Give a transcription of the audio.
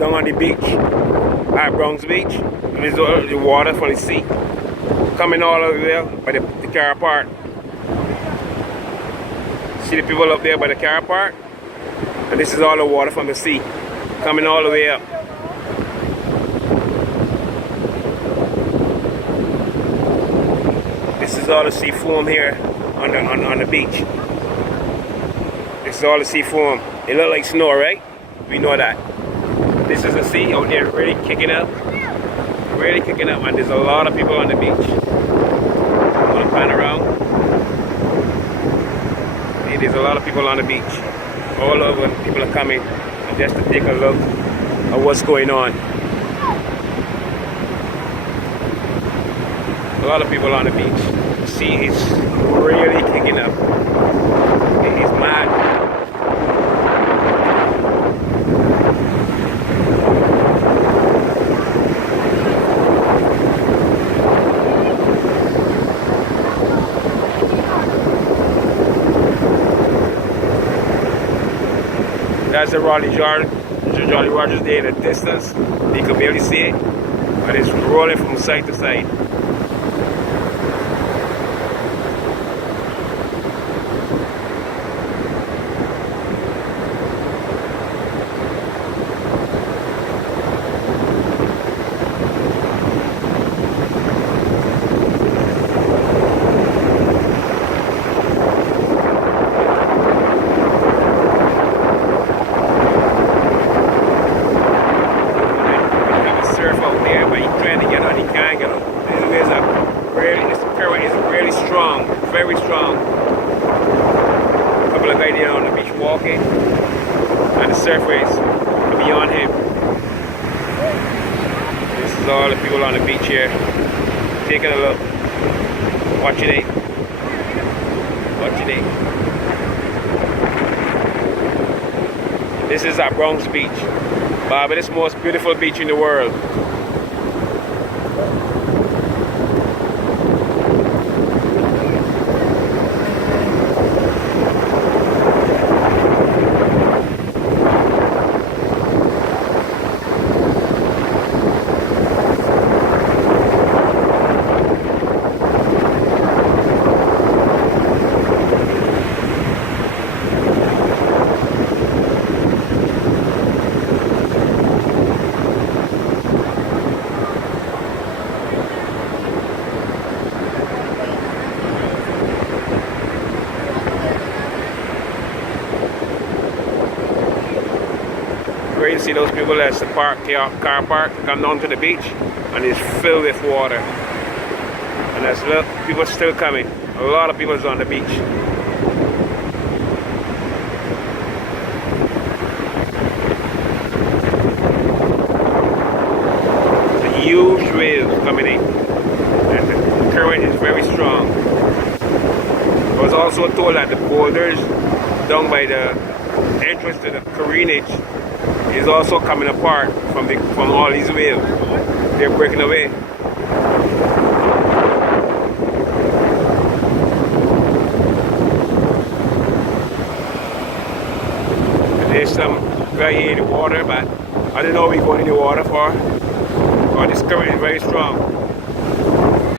down on the beach at Bronx Beach. And this is the water from the sea coming all over there by the car park. See the people up there by the car park? And this is all the water from the sea coming all the way up. This is all the sea foam here on the beach. This is all the sea foam. It looks like snow, right? We know that. This is the sea out there really kicking up. Really kicking up, and there's a lot of people on the beach. I'm gonna pan around. See, there's a lot of people on the beach. All over, people are coming just to take a look at what's going on. A lot of people on the beach. The sea is really kicking up. It is mad. That's the Jolly Rogers there in the distance. You can barely see it, but it's rolling from side to side. Very strong. A couple of guys there on the beach walking, and the surface beyond him. This is all the people on the beach here, taking a look, watching it, watching it. This is our Bronx Beach, Barbados, the most beautiful beach in the world. Great to see those people that's the car park come down to the beach, and it's filled with water. And there's people still coming. A lot of people is on the beach. It's a huge wave coming in, and the current is very strong. I was also told that the boulders down by the entrance to the careenage is also coming apart from all these waves. They're breaking away. There's some guy here in the water, but I don't know what we're going in the water for. Oh, this current is very strong.